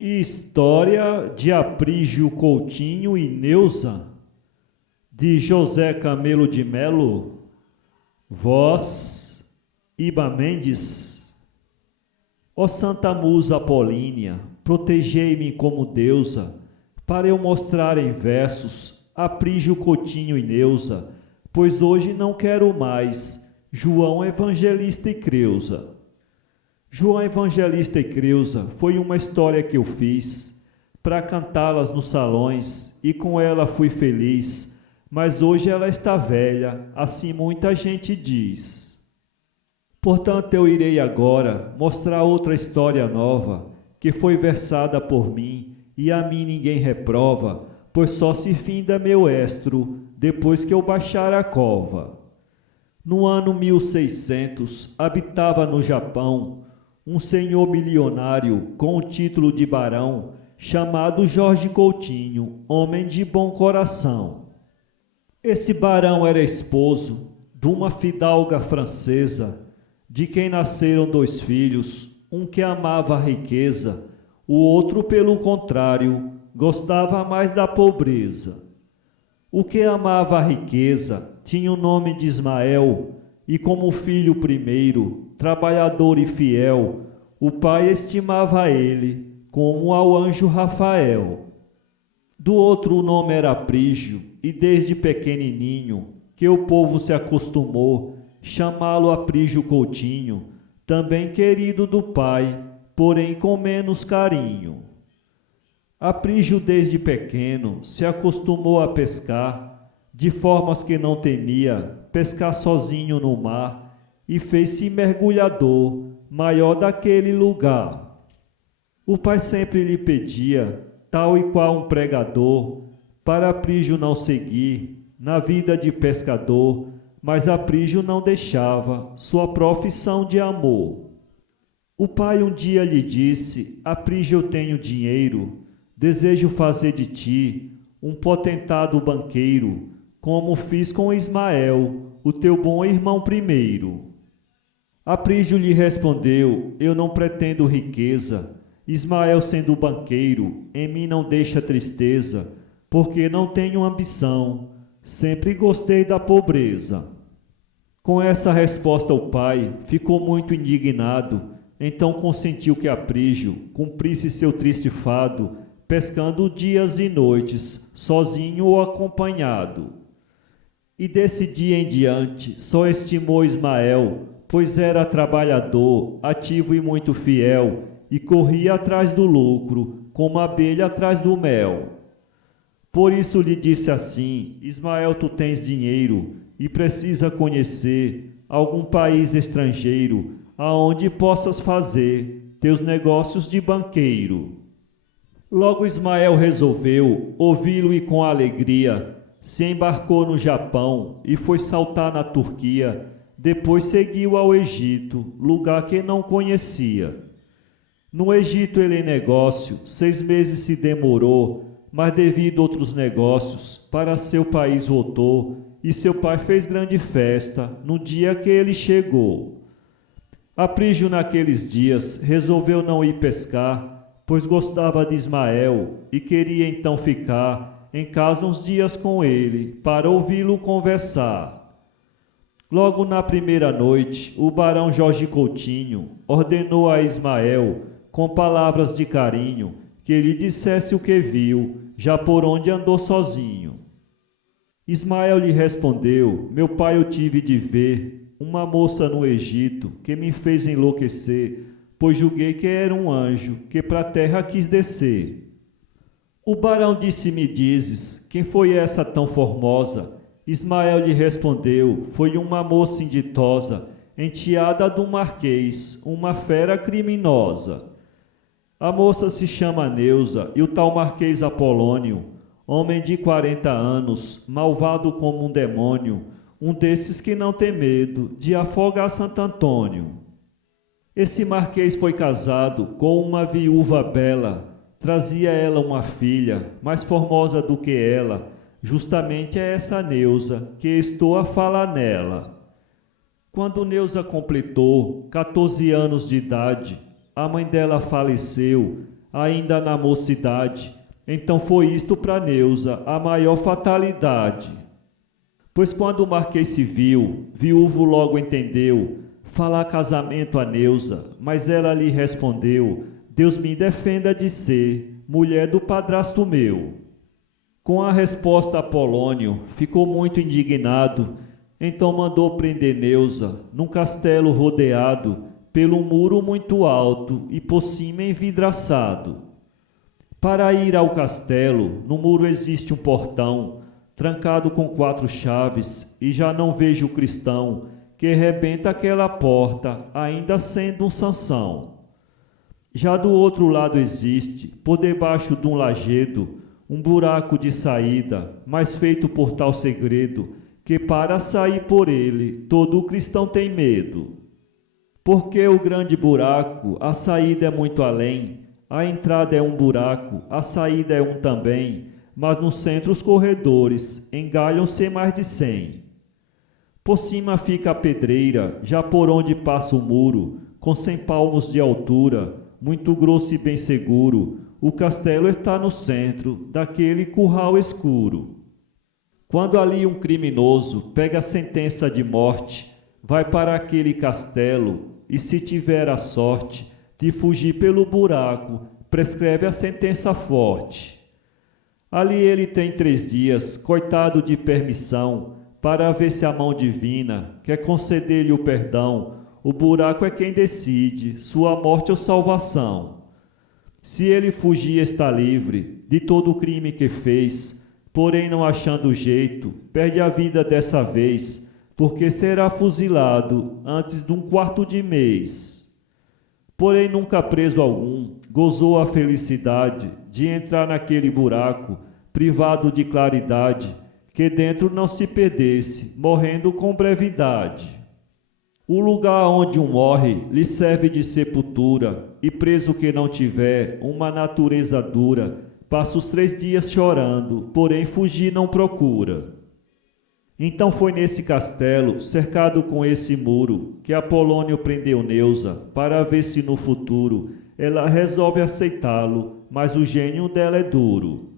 História de Aprígio Coutinho e Neusa, de José Camelo de Melo, voz Iba Mendes. Ó Santa Musa Apolínea, protegei-me como deusa, para eu mostrar em versos Aprígio Coutinho e Neusa, pois hoje não quero mais João Evangelista e Creusa. João Evangelista e Creusa foi uma história que eu fiz para cantá-las nos salões e com ela fui feliz, mas hoje ela está velha, assim muita gente diz. Portanto, eu irei agora mostrar outra história nova, que foi versada por mim e a mim ninguém reprova, pois só se finda meu estro depois que eu baixar a cova. No ano 1600, habitava no Japão um senhor milionário com o título de barão, chamado Jorge Coutinho, homem de bom coração. Esse barão era esposo de uma fidalga francesa, de quem nasceram 2 filhos, um que amava a riqueza, o outro, pelo contrário, gostava mais da pobreza. O que amava a riqueza tinha o nome de Ismael, e como filho primeiro, trabalhador e fiel, o pai estimava ele como ao anjo Rafael. Do outro o nome era Aprígio, e desde pequenininho, que o povo se acostumou chamá-lo Aprígio Coutinho, também querido do pai, porém com menos carinho. Aprígio desde pequeno se acostumou a pescar, de formas que não temia pescar sozinho no mar, e fez-se mergulhador, maior daquele lugar. O pai sempre lhe pedia, tal e qual um pregador, para Aprígio não seguir na vida de pescador, mas Aprígio não deixava sua profissão de amor. O pai um dia lhe disse: Aprígio, eu tenho dinheiro, desejo fazer de ti um potentado banqueiro, como fiz com Ismael, o teu bom irmão primeiro. Aprígio lhe respondeu: eu não pretendo riqueza, Ismael sendo banqueiro, em mim não deixa tristeza, porque não tenho ambição, sempre gostei da pobreza. Com essa resposta o pai ficou muito indignado, então consentiu que Aprígio cumprisse seu triste fado, pescando dias e noites, sozinho ou acompanhado. E desse dia em diante só estimou Ismael, pois era trabalhador, ativo e muito fiel, e corria atrás do lucro, como a abelha atrás do mel. Por isso lhe disse assim: Ismael, tu tens dinheiro, e precisa conhecer algum país estrangeiro, aonde possas fazer teus negócios de banqueiro. Logo Ismael resolveu ouvi-lo e com alegria se embarcou no Japão e foi saltar na Turquia, depois seguiu ao Egito, lugar que não conhecia. No Egito ele em negócio 6 meses se demorou, mas devido a outros negócios, para seu país voltou, e seu pai fez grande festa no dia que ele chegou. Aprígio naqueles dias resolveu não ir pescar, pois gostava de Ismael e queria então ficar em casa uns dias com ele, para ouvi-lo conversar. Logo na primeira noite, o barão Jorge Coutinho ordenou a Ismael, com palavras de carinho, que lhe dissesse o que viu, já por onde andou sozinho. Ismael lhe respondeu: meu pai, eu tive de ver uma moça no Egito, que me fez enlouquecer, pois julguei que era um anjo, que para a terra quis descer. O barão disse: me dizes, quem foi essa tão formosa? Ismael lhe respondeu: foi uma moça inditosa, enteada de um marquês, uma fera criminosa. A moça se chama Neusa, e o tal marquês Apolônio, homem de 40 anos, malvado como um demônio, um desses que não tem medo de afogar Santo Antônio. Esse marquês foi casado com uma viúva bela. Trazia ela uma filha, mais formosa do que ela, Justamente é essa Neuza que estou a falar nela. Quando Neuza completou 14 anos de idade, a mãe dela faleceu, ainda na mocidade. Então foi isto para Neuza a maior fatalidade. Pois quando o Marquês se viu, viúvo logo entendeu, falar casamento a Neuza, mas ela lhe respondeu, Deus me defenda de ser mulher do padrasto meu. Com a resposta Apolônio ficou muito indignado, então mandou prender Neuza num castelo rodeado pelo muro muito alto e por cima envidraçado. Para ir ao castelo, no muro existe um portão, trancado com 4 chaves, e já não vejo cristão que rebenta aquela porta, ainda sendo um Sansão. Já do outro lado existe, por debaixo de um lajedo, um buraco de saída, mas feito por tal segredo, que para sair por ele, todo cristão tem medo. Porque o grande buraco, a saída é muito além, a entrada é um buraco, a saída é um também, mas no centro os corredores engalham-se mais de 100. Por cima fica a pedreira, já por onde passa o muro, com 100 palmos de altura, muito grosso e bem seguro, o castelo está no centro daquele curral escuro. Quando ali um criminoso pega a sentença de morte, vai para aquele castelo e se tiver a sorte de fugir pelo buraco, prescreve a sentença forte. Ali ele tem 3 dias, coitado de permissão, para ver se a mão divina quer conceder-lhe o perdão. O buraco é quem decide, sua morte ou salvação. Se ele fugir, está livre de todo o crime que fez, porém não achando jeito, perde a vida dessa vez, porque será fuzilado antes de um quarto de mês. Porém nunca preso algum gozou a felicidade de entrar naquele buraco, privado de claridade, que dentro não se perdesse, morrendo com brevidade. O lugar onde um morre lhe serve de sepultura, e preso que não tiver uma natureza dura, passa os 3 dias chorando, porém fugir não procura. Então foi nesse castelo, cercado com esse muro, que Apolônio prendeu Neuza, para ver se no futuro ela resolve aceitá-lo, mas o gênio dela é duro.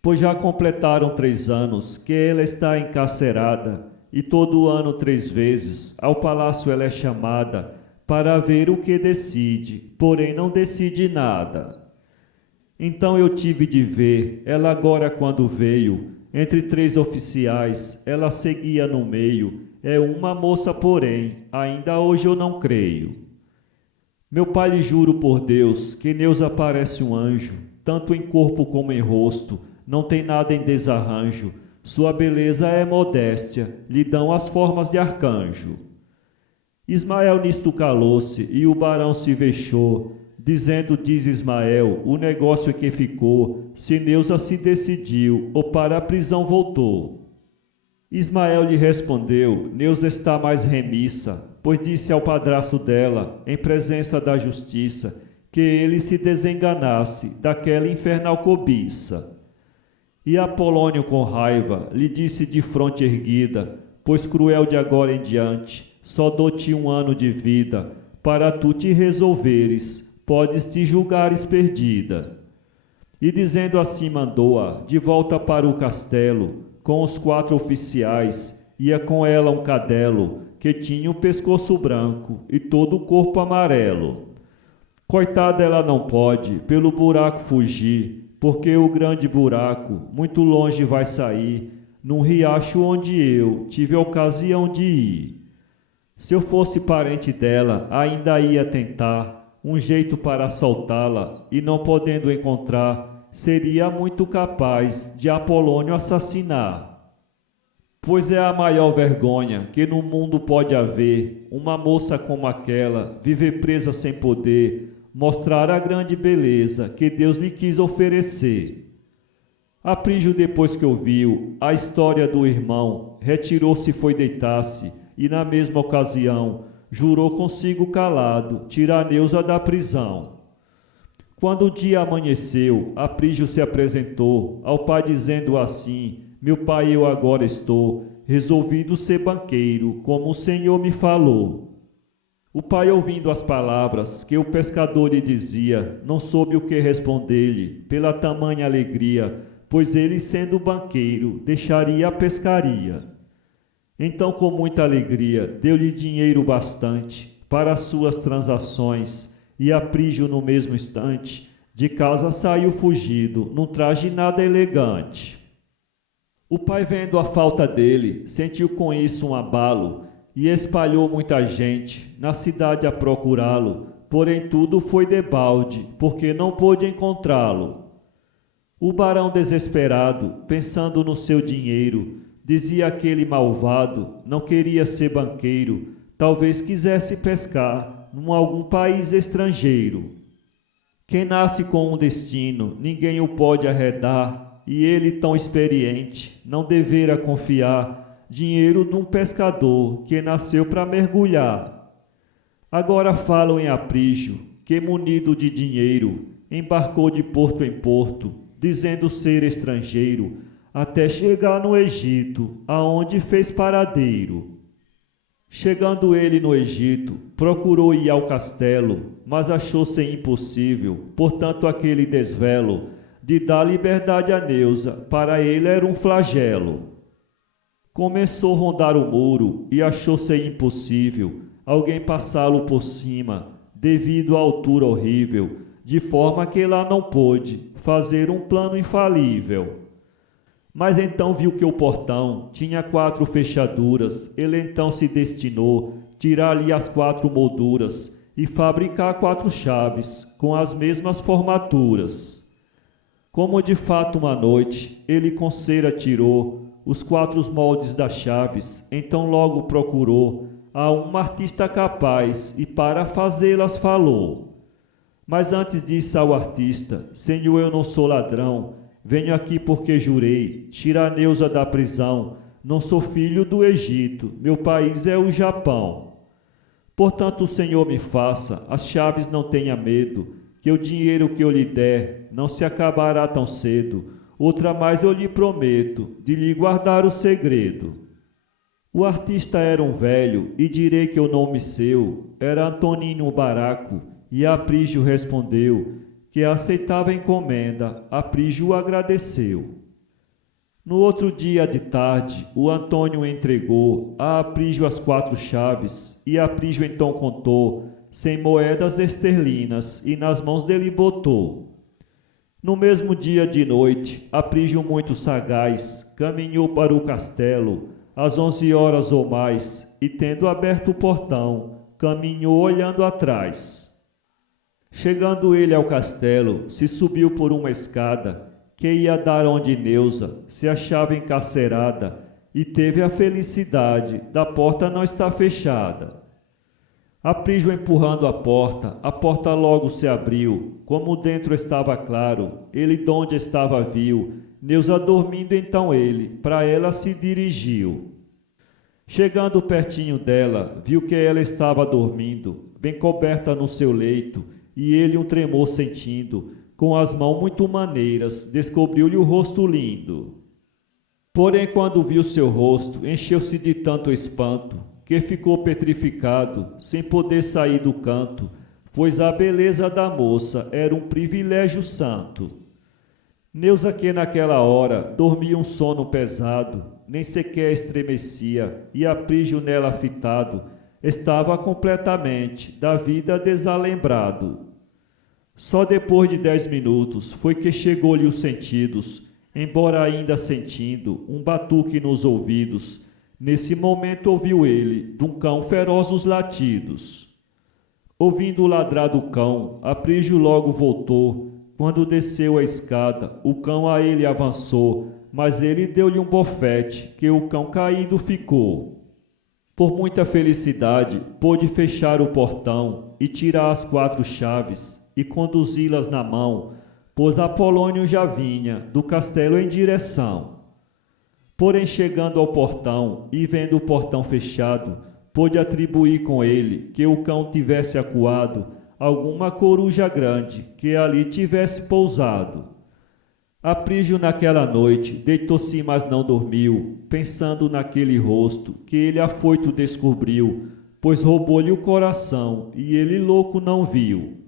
Pois já completaram 3 anos que ela está encarcerada, e todo ano 3 vezes ao palácio ela é chamada para ver o que decide, porém não decide nada. Então eu tive de ver, ela agora quando veio, entre 3 oficiais, ela seguia no meio, é uma moça porém, ainda hoje eu não creio. Meu pai lhe juro por Deus, que Neuza parece um anjo, tanto em corpo como em rosto, não tem nada em desarranjo, sua beleza é modéstia, lhe dão as formas de arcanjo. Ismael nisto calou-se, e o barão se vexou, dizendo, diz Ismael, o negócio é que ficou, se Neuza se decidiu, ou para a prisão voltou. Ismael lhe respondeu, Neuza está mais remissa, pois disse ao padrasto dela, em presença da justiça, que ele se desenganasse daquela infernal cobiça. E Apolônio com raiva lhe disse de fronte erguida, pois cruel de agora em diante, só dou-te 1 ano de vida, para tu te resolveres, podes te julgares perdida. E dizendo assim mandou-a de volta para o castelo, com os 4 oficiais, ia com ela um cadelo, que tinha o pescoço branco e todo o corpo amarelo. Coitada ela não pode, pelo buraco fugir, porque o grande buraco muito longe vai sair, num riacho onde eu tive ocasião de ir. Se eu fosse parente dela, ainda ia tentar um jeito para soltá-la, e não podendo encontrar, seria muito capaz de Apolônio assassinar. Pois é a maior vergonha que no mundo pode haver, uma moça como aquela viver presa sem poder, mostrar a grande beleza que Deus lhe quis oferecer. Aprígio, depois que ouviu a história do irmão, retirou-se e foi deitar-se, e na mesma ocasião jurou consigo calado tirar Neuza da prisão. Quando o dia amanheceu, Aprígio se apresentou ao pai dizendo assim, Meu pai, eu agora estou resolvido ser banqueiro, como o Senhor me falou. O pai, ouvindo as palavras que o pescador lhe dizia, não soube o que responder-lhe, pela tamanha alegria, pois ele, sendo banqueiro, deixaria a pescaria. Então, com muita alegria, deu-lhe dinheiro bastante para as suas transações, e Aprígio, no mesmo instante, de casa saiu fugido, num traje nada elegante. O pai, vendo a falta dele, sentiu com isso um abalo, e espalhou muita gente na cidade a procurá-lo, porém tudo foi debalde, porque não pôde encontrá-lo. O barão, desesperado, pensando no seu dinheiro, dizia aquele malvado, não queria ser banqueiro, talvez quisesse pescar num algum país estrangeiro. Quem nasce com um destino, ninguém o pode arredar, e ele, tão experiente, não devera confiar dinheiro de um pescador que nasceu para mergulhar. Agora falam em Aprígio, que, munido de dinheiro, embarcou de porto em porto, dizendo ser estrangeiro, até chegar no Egito, aonde fez paradeiro. Chegando ele no Egito, procurou ir ao castelo, mas achou-se impossível, portanto aquele desvelo de dar liberdade a Neusa, para ele era um flagelo. Começou a rondar o muro e achou-se impossível alguém passá-lo por cima, devido à altura horrível, de forma que lá não pôde fazer um plano infalível. Mas então viu que o portão tinha 4 fechaduras, ele então se destinou tirar-lhe as 4 molduras e fabricar 4 chaves com as mesmas formaturas. Como de fato uma noite ele com cera tirou os 4 moldes das chaves, então logo procurou a um artista capaz e para fazê-las falou. Mas antes disse ao artista: Senhor, eu não sou ladrão, venho aqui porque jurei tirar Neusa da prisão, não sou filho do Egito, meu país é o Japão. Portanto o Senhor me faça, as chaves não tenha medo, que o dinheiro que eu lhe der não se acabará tão cedo, outra mais eu lhe prometo, de lhe guardar o segredo. O artista era um velho, e direi que o nome seu era Antonino Baraco, e Aprígio respondeu que aceitava a encomenda. Aprígio agradeceu. No outro dia de tarde, o Antônio entregou a Aprígio as 4 chaves, e Aprígio então contou 100 moedas esterlinas, e nas mãos dele botou. No mesmo dia de noite, Aprígio, muito sagaz, caminhou para o castelo, às 11 horas ou mais, e tendo aberto o portão, caminhou olhando atrás. Chegando ele ao castelo, se subiu por uma escada, que ia dar onde Neusa se achava encarcerada, e teve a felicidade da porta não estar fechada. Aprígio, empurrando a porta logo se abriu, como dentro estava claro, ele donde estava viu, Neusa dormindo, então ele, para ela se dirigiu. Chegando pertinho dela, viu que ela estava dormindo, bem coberta no seu leito, e ele um tremor sentindo, com as mãos muito maneiras, descobriu-lhe o rosto lindo. Porém, quando viu seu rosto, encheu-se de tanto espanto, que ficou petrificado, sem poder sair do canto, pois a beleza da moça era um privilégio santo. Neusa, que naquela hora dormia um sono pesado, nem sequer estremecia, e Aprígio nela fitado, estava completamente da vida desalembrado. Só depois de 10 minutos foi que chegou-lhe os sentidos, embora ainda sentindo um batuque nos ouvidos. Nesse momento ouviu ele, de um cão feroz os latidos. Ouvindo o ladrar do cão, Aprígio logo voltou. Quando desceu a escada, o cão a ele avançou, mas ele deu-lhe um bofete, que o cão caído ficou. Por muita felicidade, pôde fechar o portão e tirar as 4 chaves e conduzi-las na mão, pois Apolônio já vinha do castelo em direção. Porém, chegando ao portão e vendo o portão fechado, pôde atribuir com ele que o cão tivesse acuado alguma coruja grande que ali tivesse pousado. Aprígio naquela noite deitou-se, mas não dormiu, pensando naquele rosto que ele afoito descobriu, pois roubou-lhe o coração, e ele louco não viu.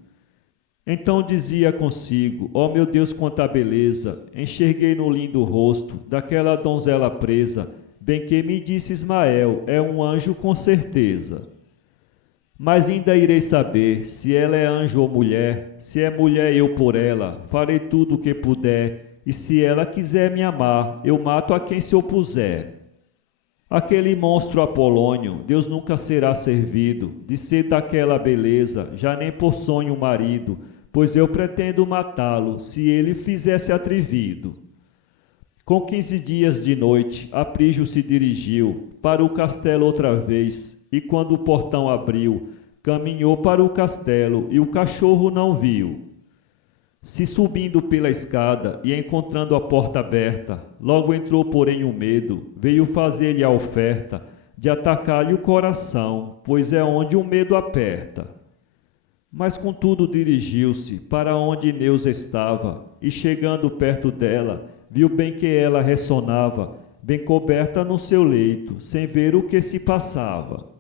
Então dizia consigo: ó meu Deus, quanta beleza enxerguei no lindo rosto daquela donzela presa, bem que me disse Ismael, é um anjo com certeza. Mas ainda irei saber se ela é anjo ou mulher. Se é mulher, eu por ela farei tudo o que puder, e se ela quiser me amar, eu mato a quem se opuser. Aquele monstro Apolônio, Deus nunca será servido de ser daquela beleza, já nem por sonho marido, pois eu pretendo matá-lo, se ele fizesse atrevido. Com 15 dias de noite, Aprígio se dirigiu para o castelo outra vez, e quando o portão abriu, caminhou para o castelo, e o cachorro não viu. Se subindo pela escada e encontrando a porta aberta, logo entrou porém o medo, veio fazer-lhe a oferta de atacar-lhe o coração, pois é onde o medo aperta. Mas contudo dirigiu-se para onde Neusa estava, e chegando perto dela, viu bem que ela ressonava, bem coberta no seu leito, sem ver o que se passava.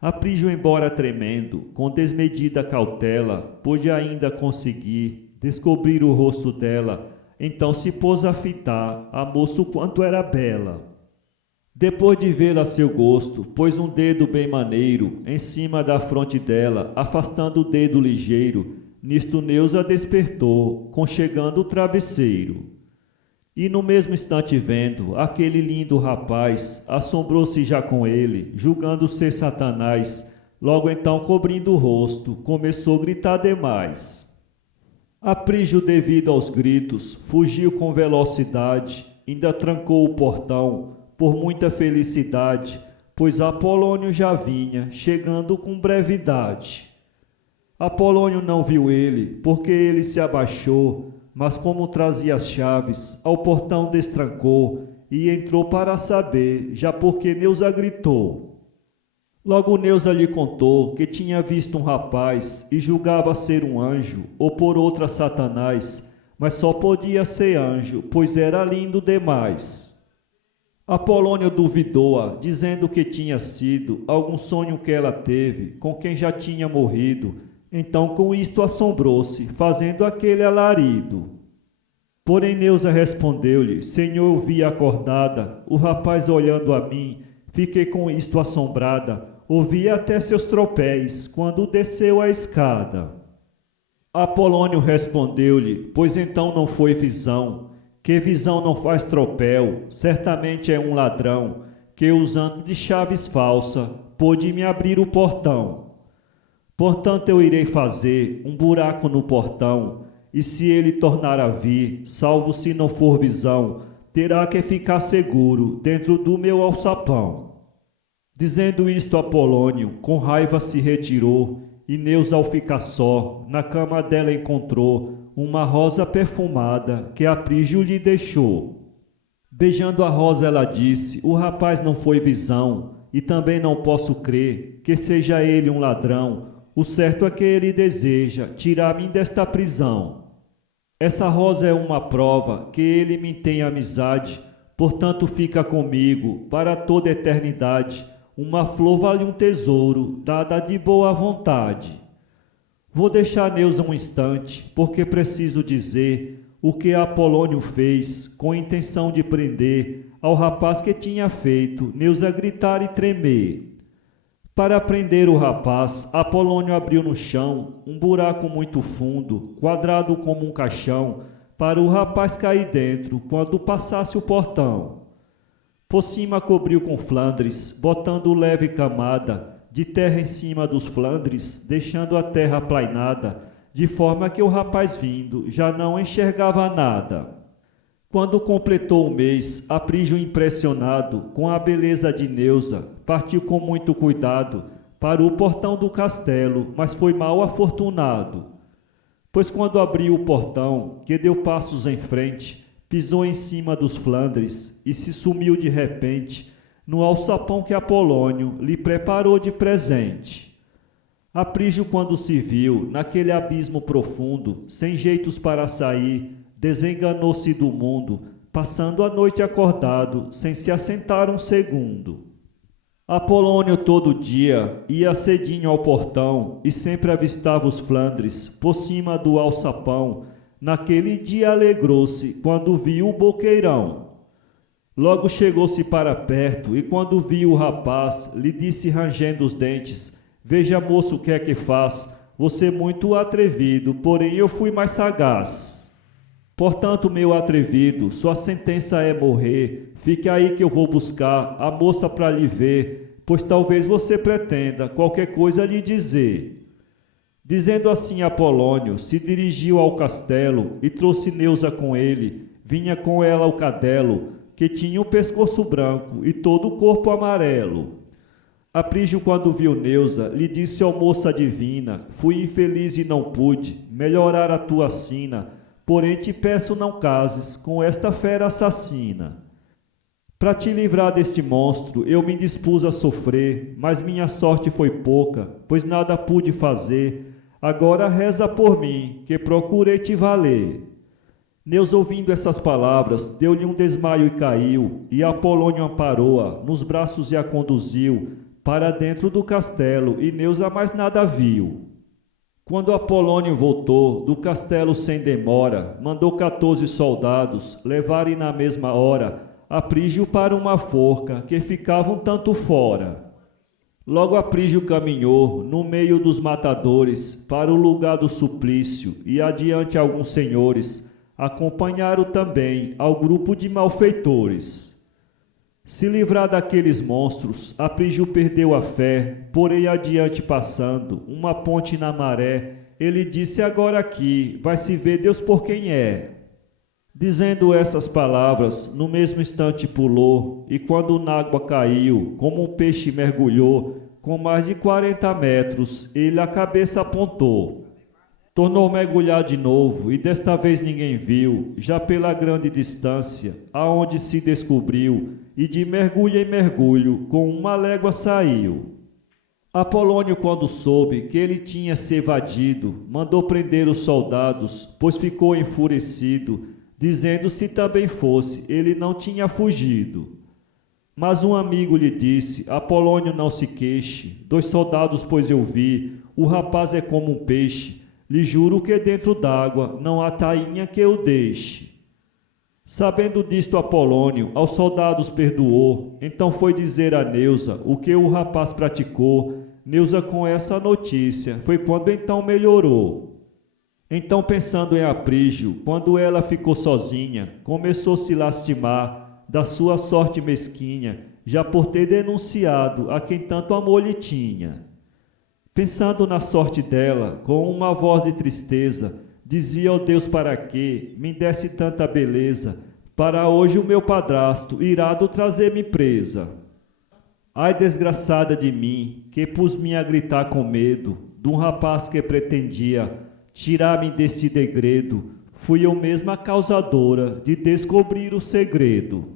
Aprígio, embora tremendo, com desmedida cautela, pôde ainda conseguir descobrir o rosto dela, então se pôs a fitar a moço quanto era bela. Depois de vê-la a seu gosto, pôs um dedo bem maneiro em cima da fronte dela, afastando o dedo ligeiro, nisto Neusa despertou, conchegando o travesseiro. E no mesmo instante vendo aquele lindo rapaz, assombrou-se já com ele, julgando ser Satanás. Logo então, cobrindo o rosto, começou a gritar demais. Aprígio, devido aos gritos, fugiu com velocidade, ainda trancou o portão, por muita felicidade, pois Apolônio já vinha, chegando com brevidade. Apolônio não viu ele, porque ele se abaixou, mas como trazia as chaves, ao portão destrancou e entrou para saber, já porque Neusa gritou. Logo Neusa lhe contou que tinha visto um rapaz e julgava ser um anjo, ou por outra Satanás, mas só podia ser anjo, pois era lindo demais. Apolônio duvidou-a, dizendo que tinha sido algum sonho que ela teve com quem já tinha morrido. Então com isto assombrou-se, fazendo aquele alarido. Porém Neusa respondeu-lhe: Senhor, eu vi acordada, o rapaz olhando a mim, fiquei com isto assombrada, ouvi até seus tropéis, quando desceu a escada. Apolônio respondeu-lhe: Pois então não foi visão, que visão não faz tropel, certamente é um ladrão, que usando de chaves falsa, pôde me abrir o portão. Portanto eu irei fazer um buraco no portão, e se ele tornar a vir, salvo se não for visão, terá que ficar seguro dentro do meu alçapão. Dizendo isto, Apolônio com raiva se retirou, e Neusa, ao ficar só, na cama dela encontrou uma rosa perfumada que Aprígio lhe deixou. Beijando a rosa ela disse: O rapaz não foi visão, e também não posso crer que seja ele um ladrão. O certo é que ele deseja tirar-me desta prisão. Essa rosa é uma prova que ele me tem amizade, portanto fica comigo para toda a eternidade. Uma flor vale um tesouro, dada de boa vontade. Vou deixar Neusa um instante, porque preciso dizer o que Apolônio fez, com intenção de prender ao rapaz que tinha feito Neusa gritar e tremer. Para prender o rapaz, Apolônio abriu no chão um buraco muito fundo, quadrado como um caixão, para o rapaz cair dentro quando passasse o portão. Por cima cobriu com flandres, botando leve camada de terra em cima dos flandres, deixando a terra aplainada, de forma que o rapaz vindo já não enxergava nada. Quando completou o mês, Aprígio, impressionado com a beleza de Neusa, partiu com muito cuidado para o portão do castelo, mas foi mal afortunado. Pois quando abriu o portão, que deu passos em frente, pisou em cima dos flandres e se sumiu de repente no alçapão que Apolônio lhe preparou de presente. Aprígio, quando se viu naquele abismo profundo, sem jeitos para sair, desenganou-se do mundo, passando a noite acordado, sem se assentar um segundo. Apolônio todo dia ia cedinho ao portão e sempre avistava os Flandres por cima do alçapão. Naquele dia alegrou-se quando viu o boqueirão. Logo chegou-se para perto e quando viu o rapaz, lhe disse rangendo os dentes: Veja, moço, o que é que faz? Você muito atrevido, porém eu fui mais sagaz. Portanto, meu atrevido, sua sentença é morrer. Fique aí que eu vou buscar a moça para lhe ver, pois talvez você pretenda qualquer coisa lhe dizer. Dizendo assim, Apolônio se dirigiu ao castelo e trouxe Neusa com ele. Vinha com ela o cadelo, que tinha o pescoço branco e todo o corpo amarelo. Aprígio, quando viu Neusa, lhe disse: ó moça divina, fui infeliz e não pude melhorar a tua sina, porém te peço não cases com esta fera assassina. Para te livrar deste monstro, eu me dispus a sofrer, mas minha sorte foi pouca, pois nada pude fazer. Agora reza por mim, que procurei te valer. Neusa, ouvindo essas palavras, deu-lhe um desmaio e caiu, e Apolônio amparou-a nos braços e a conduziu para dentro do castelo, e Neusa mais nada viu. Quando Apolônio voltou do castelo sem demora, mandou 14 soldados levarem na mesma hora Aprígio para uma forca, que ficava um tanto fora. Logo Aprígio caminhou no meio dos matadores para o lugar do suplício, e adiante alguns senhores acompanharam também ao grupo de malfeitores. Se livrar daqueles monstros, Aprígio perdeu a fé, porém adiante passando uma ponte na maré, ele disse: agora aqui vai se ver Deus por quem é. Dizendo essas palavras, no mesmo instante pulou, e quando na água caiu, como um peixe mergulhou, com mais de 40 metros, ele a cabeça apontou. Tornou mergulhar de novo, e desta vez ninguém viu, já pela grande distância, aonde se descobriu, e de mergulho em mergulho, com uma légua saiu. Apolônio, quando soube que ele tinha se evadido, mandou prender os soldados, pois ficou enfurecido, dizendo se também fosse, ele não tinha fugido. Mas um amigo lhe disse: Apolônio, não se queixe, 2 soldados, pois eu vi, o rapaz é como um peixe, lhe juro que dentro d'água não há tainha que o deixe. Sabendo disto, Apolônio aos soldados perdoou, então foi dizer a Neusa o que o rapaz praticou. Neusa, com essa notícia, foi quando então melhorou. Então, pensando em Aprígio, quando ela ficou sozinha, começou a se lastimar da sua sorte mesquinha, já por ter denunciado a quem tanto amor lhe tinha. Pensando na sorte dela, com uma voz de tristeza, dizia ao Deus: para que me desse tanta beleza, para hoje o meu padrasto irado trazer-me presa. Ai, desgraçada de mim, que pus-me a gritar com medo, de um rapaz que pretendia tirar-me deste degredo, fui eu mesma a causadora de descobrir o segredo.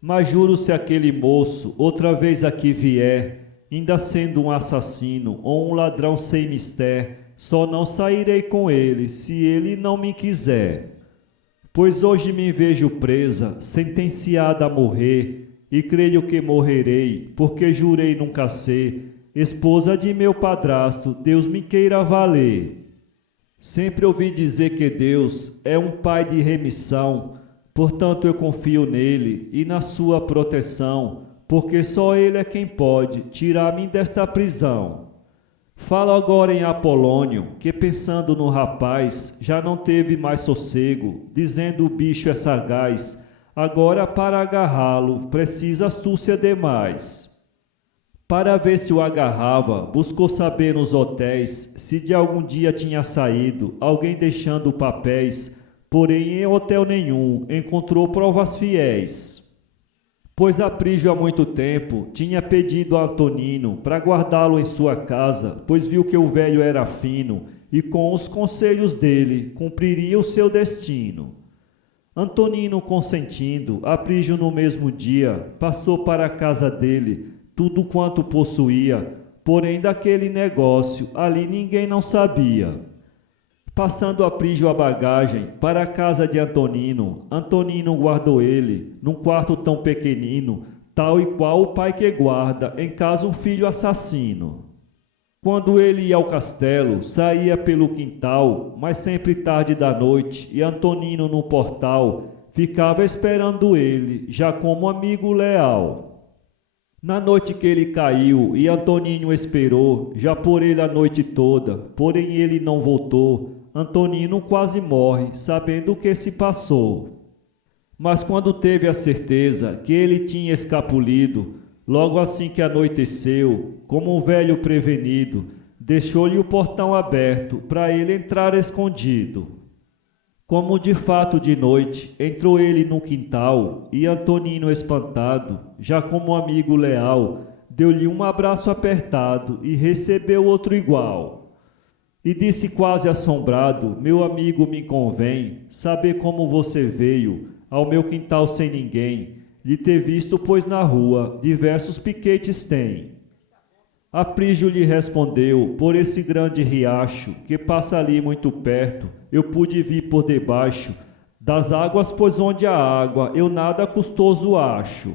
Mas juro, se aquele moço outra vez aqui vier, ainda sendo um assassino ou um ladrão sem mistério, só não sairei com ele se ele não me quiser. Pois hoje me vejo presa, sentenciada a morrer, e creio que morrerei, porque jurei nunca ser esposa de meu padrasto, Deus me queira valer. Sempre ouvi dizer que Deus é um Pai de remissão, portanto eu confio nele e na sua proteção, porque só ele é quem pode tirar-me desta prisão. Falo agora em Apolônio, que pensando no rapaz, já não teve mais sossego, dizendo: o bicho é sagaz, agora para agarrá-lo precisa astúcia demais. Para ver se o agarrava, buscou saber nos hotéis se de algum dia tinha saído alguém deixando papéis, porém em hotel nenhum encontrou provas fiéis. Pois Aprígio há muito tempo tinha pedido a Antonino para guardá-lo em sua casa, pois viu que o velho era fino e com os conselhos dele cumpriria o seu destino. Antonino, consentindo, Aprígio no mesmo dia passou para a casa dele tudo quanto possuía, porém daquele negócio ali ninguém não sabia. Passando Aprígio a bagagem para a casa de Antonino, Antonino guardou ele, num quarto tão pequenino, tal e qual o pai que guarda em casa um filho assassino. Quando ele ia ao castelo, saía pelo quintal, mas sempre tarde da noite, e Antonino no portal ficava esperando ele, já como amigo leal. Na noite que ele caiu, e Antonino esperou, já por ele a noite toda, porém ele não voltou, Antonino quase morre, sabendo o que se passou. Mas quando teve a certeza que ele tinha escapulido, logo assim que anoiteceu, como um velho prevenido, deixou-lhe o portão aberto para ele entrar escondido. Como de fato de noite, entrou ele no quintal, e Antonino espantado, já como amigo leal, deu-lhe um abraço apertado e recebeu outro igual. E disse quase assombrado: meu amigo, me convém saber como você veio ao meu quintal sem ninguém lhe ter visto, pois na rua diversos piquetes tem. Aprígio lhe respondeu: por esse grande riacho, que passa ali muito perto, eu pude vir por debaixo das águas, pois onde há água eu nada custoso acho.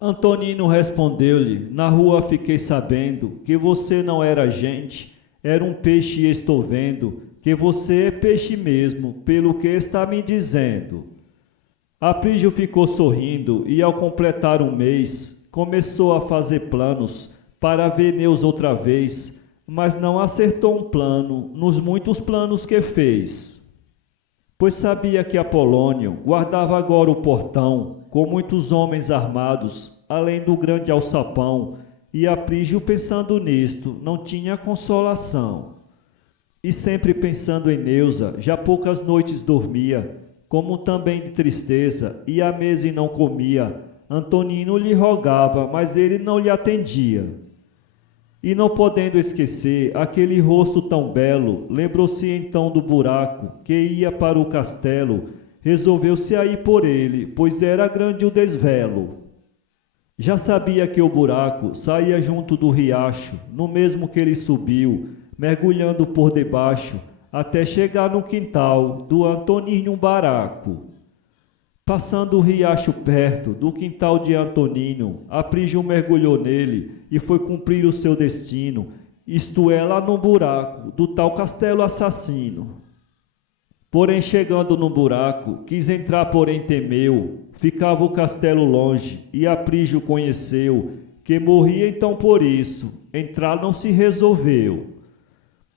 Antonino respondeu-lhe: na rua fiquei sabendo que você não era gente, era um peixe, e estou vendo que você é peixe mesmo, pelo que está me dizendo. Aprígio ficou sorrindo e, ao completar um mês, começou a fazer planos para ver Neus outra vez, mas não acertou um plano nos muitos planos que fez. Pois sabia que Apolônio guardava agora o portão, com muitos homens armados, além do grande alçapão, e Aprígio, pensando nisto, não tinha consolação. E sempre pensando em Neusa, já poucas noites dormia, como também de tristeza, e à mesa e não comia. Antonino lhe rogava, mas ele não lhe atendia. E não podendo esquecer aquele rosto tão belo, lembrou-se então do buraco, que ia para o castelo, resolveu-se a ir por ele, pois era grande o desvelo. Já sabia que o buraco saía junto do riacho, no mesmo que ele subiu, mergulhando por debaixo, até chegar no quintal do Antonino Baraco. Passando o riacho perto do quintal de Antonino, Aprígio mergulhou nele e foi cumprir o seu destino, isto é, lá no buraco do tal castelo assassino. Porém, chegando no buraco, quis entrar, porém temeu, ficava o castelo longe, e Aprígio conheceu, que morria então por isso, entrar não se resolveu.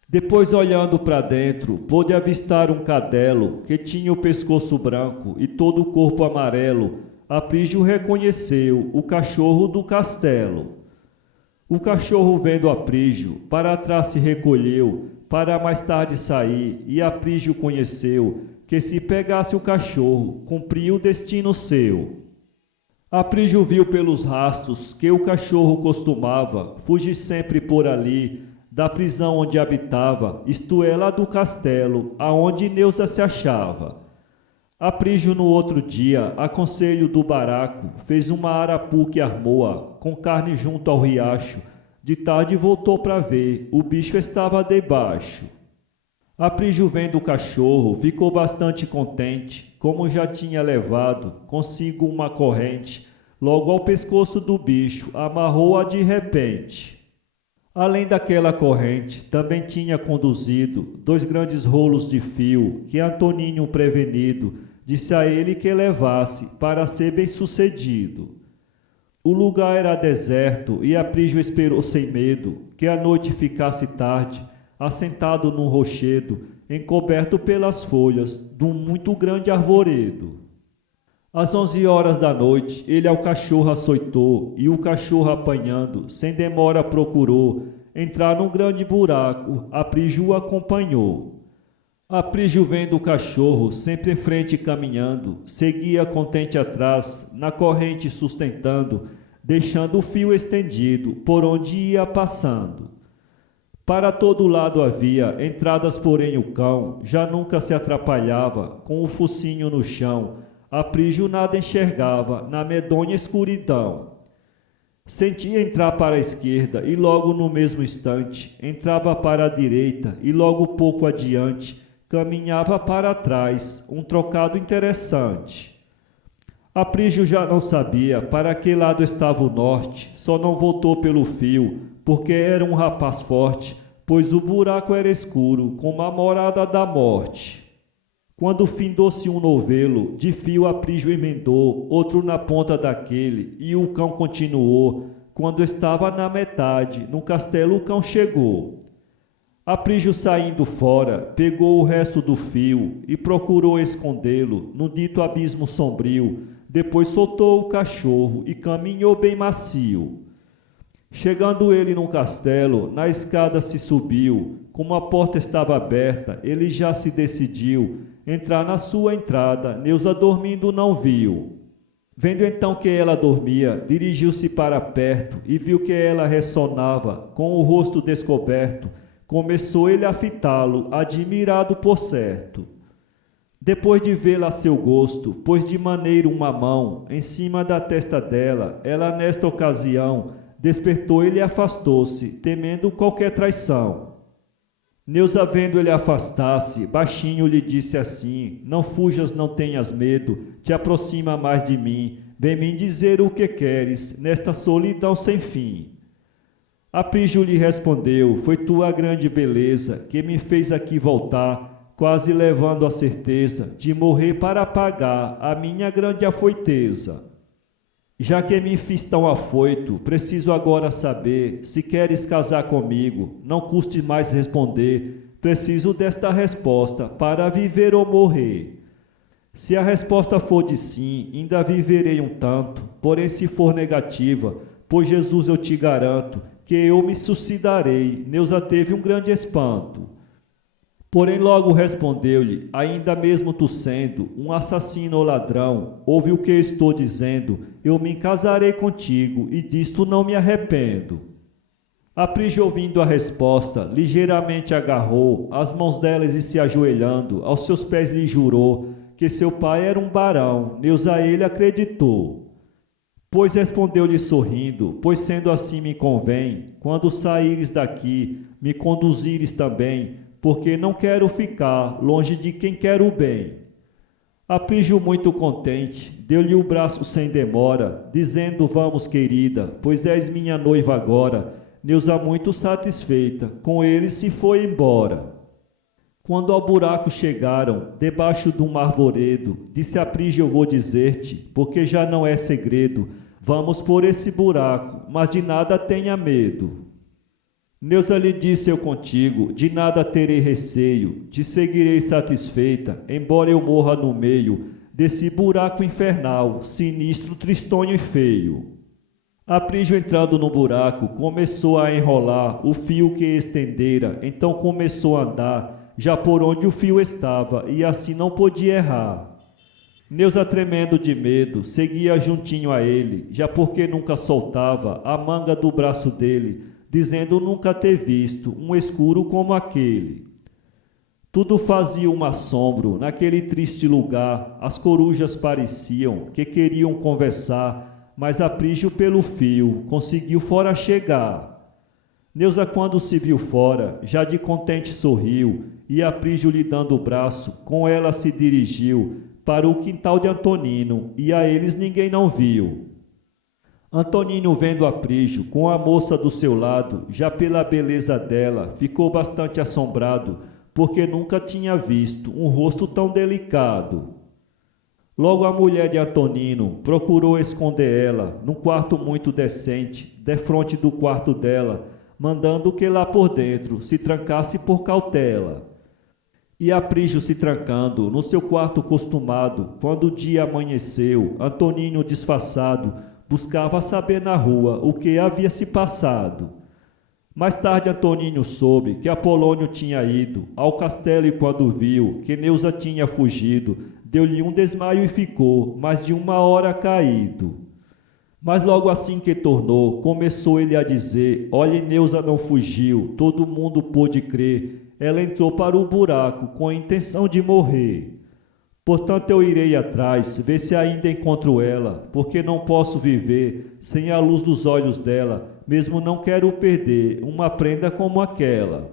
Depois, olhando para dentro, pôde avistar um cadelo que tinha o pescoço branco e todo o corpo amarelo. Aprígio reconheceu o cachorro do castelo. O cachorro, vendo Aprígio, para trás se recolheu, para mais tarde sair, e Aprígio conheceu que se pegasse o cachorro, cumpria o destino seu. Aprígio viu pelos rastros que o cachorro costumava fugir sempre por ali, da prisão onde habitava, isto é, lá do castelo, aonde Neusa se achava. Aprígio, no outro dia, a conselho do baraco, fez uma arapu que armou-a, com carne junto ao riacho. De tarde voltou para ver, o bicho estava debaixo. Aprígio, vendo o cachorro, ficou bastante contente, como já tinha levado consigo uma corrente, logo ao pescoço do bicho, amarrou-a de repente. Além daquela corrente, também tinha conduzido 2 grandes rolos de fio, que Antonino, prevenido, disse a ele que levasse para ser bem-sucedido. O lugar era deserto, e Aprígio esperou sem medo que a noite ficasse tarde, assentado num rochedo, encoberto pelas folhas de um muito grande arvoredo. Às 11 horas da noite, ele ao cachorro açoitou, e o cachorro, apanhando, sem demora procurou entrar num grande buraco. Aprígio o acompanhou. Aprígio, vendo o cachorro sempre em frente caminhando, seguia contente atrás, na corrente sustentando, deixando o fio estendido por onde ia passando. Para todo lado havia entradas, porém o cão já nunca se atrapalhava, com o focinho no chão. Aprígio nada enxergava na medonha escuridão. Sentia entrar para a esquerda e logo no mesmo instante entrava para a direita e logo pouco adiante caminhava para trás, um trocado interessante. Aprígio já não sabia para que lado estava o norte, só não voltou pelo fio, porque era um rapaz forte, pois o buraco era escuro, como a morada da morte. Quando findou-se um novelo, de fio Aprígio emendou, outro na ponta daquele, e o cão continuou. Quando estava na metade, no castelo o cão chegou. Aprígio saindo fora, pegou o resto do fio e procurou escondê-lo no dito abismo sombrio. Depois soltou o cachorro e caminhou bem macio. Chegando ele num castelo, na escada se subiu. Como a porta estava aberta, ele já se decidiu. Entrar na sua entrada, Neusa dormindo não viu. Vendo então que ela dormia, dirigiu-se para perto e viu que ela ressonava, com o rosto descoberto. Começou ele a fitá-lo, admirado por certo. Depois de vê-la a seu gosto, pôs de maneira uma mão em cima da testa dela. Ela nesta ocasião despertou ele e afastou-se, temendo qualquer traição. Neusa, vendo ele afastar-se, baixinho lhe disse assim: não fujas, não tenhas medo, te aproxima mais de mim, vem me dizer o que queres nesta solidão sem fim. Aprígio lhe respondeu: foi tua grande beleza que me fez aqui voltar, quase levando a certeza de morrer para pagar a minha grande afoiteza. Já que me fiz tão afoito, preciso agora saber se queres casar comigo. Não custe mais responder, preciso desta resposta para viver ou morrer. Se a resposta for de sim, ainda viverei um tanto, porém se for negativa, pois Jesus eu te garanto que eu me suicidarei. Neusa teve um grande espanto. Porém logo respondeu-lhe: ainda mesmo tu sendo um assassino ou ladrão, ouve o que estou dizendo, eu me casarei contigo e disto não me arrependo. Aprígio, ouvindo a resposta, ligeiramente agarrou as mãos delas e se ajoelhando, aos seus pés lhe jurou que seu pai era um barão. Neusa a ele acreditou. Pois respondeu-lhe sorrindo: pois sendo assim me convém, quando saíres daqui, me conduzires também, porque não quero ficar longe de quem quer o bem. Aprígio, muito contente, deu-lhe o braço sem demora, dizendo: vamos, querida, pois és minha noiva agora. Neusa, muito satisfeita, com ele se foi embora. Quando ao buraco chegaram, debaixo de um arvoredo, disse Aprígio: eu vou dizer-te, porque já não é segredo, vamos por esse buraco, mas de nada tenha medo. Neusa lhe disse: eu contigo, de nada terei receio, te seguirei satisfeita, embora eu morra no meio desse buraco infernal, sinistro, tristonho e feio. Aprígio, entrando no buraco, começou a enrolar o fio que estendera, então começou a andar, já por onde o fio estava, e assim não podia errar. Neusa, tremendo de medo, seguia juntinho a ele, já porque nunca soltava a manga do braço dele, dizendo nunca ter visto um escuro como aquele. Tudo fazia um assombro naquele triste lugar, as corujas pareciam que queriam conversar, mas Aprígio pelo fio conseguiu fora chegar. Neusa, quando se viu fora, já de contente sorriu, e Aprígio, lhe dando o braço, com ela se dirigiu para o quintal de Antonino, e a eles ninguém não viu. Antonino, vendo Aprígio com a moça do seu lado, já pela beleza dela, ficou bastante assombrado, porque nunca tinha visto um rosto tão delicado. Logo a mulher de Antonino procurou esconder ela num quarto muito decente, defronte do quarto dela, mandando que lá por dentro se trancasse por cautela. E Aprígio, se trancando no seu quarto costumado, quando o dia amanheceu, Antonino, disfarçado, buscava saber na rua o que havia se passado. Mais tarde Antonino soube que Apolônio tinha ido ao castelo e quando viu que Neusa tinha fugido, deu-lhe um desmaio e ficou mais de 1 hora caído. Mas logo assim que tornou, começou ele a dizer: olhe, Neusa não fugiu, todo mundo pôde crer, ela entrou para o buraco com a intenção de morrer. Portanto, eu irei atrás, ver se ainda encontro ela, porque não posso viver sem a luz dos olhos dela, mesmo não quero perder uma prenda como aquela.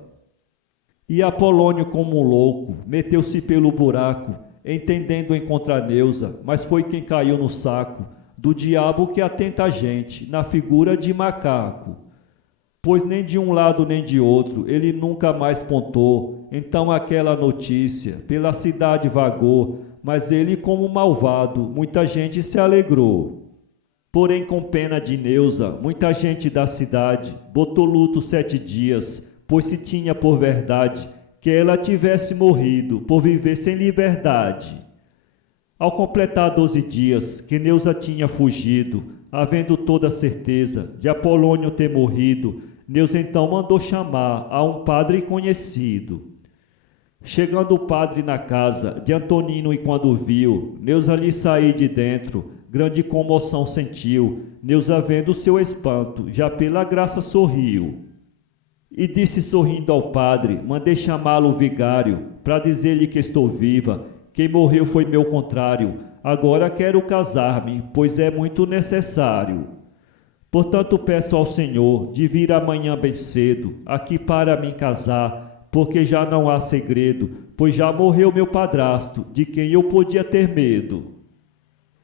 E Apolônio, como um louco, meteu-se pelo buraco, entendendo encontrar Neusa, mas foi quem caiu no saco do diabo que atenta a gente, na figura de macaco. Pois nem de um lado nem de outro ele nunca mais pontou. Então aquela notícia pela cidade vagou, mas ele, como malvado, muita gente se alegrou. Porém, com pena de Neusa, muita gente da cidade botou luto 7 dias, pois se tinha por verdade que ela tivesse morrido por viver sem liberdade. Ao completar 12 dias que Neusa tinha fugido, havendo toda a certeza de Apolônio ter morrido, Neusa então mandou chamar a um padre conhecido. Chegando o padre na casa de Antonino e quando viu, Neusa lhe sair de dentro, grande comoção sentiu. Neusa, vendo seu espanto, já pela graça sorriu. E disse sorrindo ao padre: mandei chamá-lo o vigário, para dizer-lhe que estou viva. Quem morreu foi meu contrário. Agora quero casar-me, pois é muito necessário. Portanto, peço ao Senhor de vir amanhã bem cedo, aqui para me casar, porque já não há segredo, pois já morreu meu padrasto, de quem eu podia ter medo.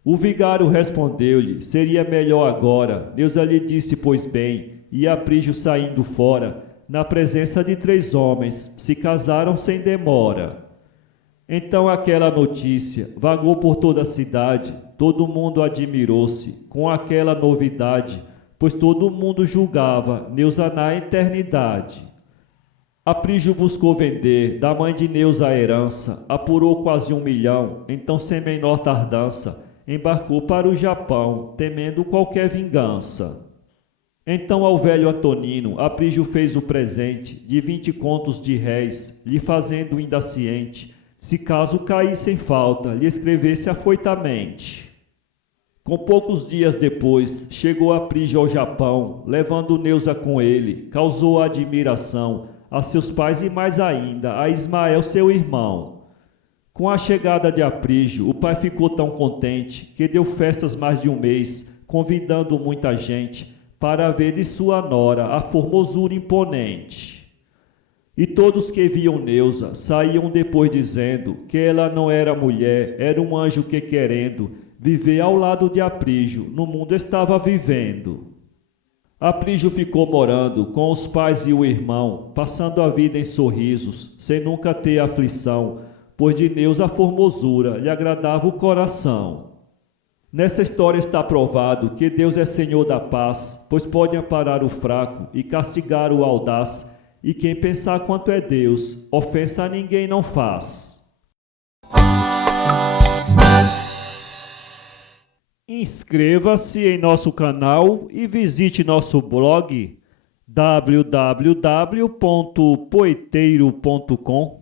O vigário respondeu-lhe: seria melhor agora. Neusa lhe disse: pois bem, e Aprígio saindo fora, na presença de 3 homens, se casaram sem demora. Então aquela notícia vagou por toda a cidade, todo mundo admirou-se com aquela novidade, pois todo mundo julgava Neusa na eternidade. Aprígio buscou vender da mãe de Neusa a herança, apurou quase 1 milhão, então sem menor tardança, embarcou para o Japão, temendo qualquer vingança. Então ao velho Antonino, Aprígio fez o presente de 20 contos de réis, lhe fazendo ainda ciente, se caso caísse em falta, lhe escrevesse afoitamente. Com poucos dias depois, chegou Aprígio ao Japão, levando Neusa com ele, causou admiração a seus pais e mais ainda a Ismael, seu irmão. Com a chegada de Aprígio, o pai ficou tão contente que deu festas mais de 1 mês, convidando muita gente para ver de sua nora a formosura imponente. E todos que viam Neusa saíam depois dizendo que ela não era mulher, era um anjo que, querendo viver ao lado de Aprígio, no mundo estava vivendo. Aprígio ficou morando com os pais e o irmão, passando a vida em sorrisos, sem nunca ter aflição, pois de Neusa a formosura lhe agradava o coração. Nessa história está provado que Deus é Senhor da paz, pois pode amparar o fraco e castigar o audaz, e quem pensar quanto é Deus, ofensa a ninguém não faz. Inscreva-se em nosso canal e visite nosso blog www.poeteiro.com.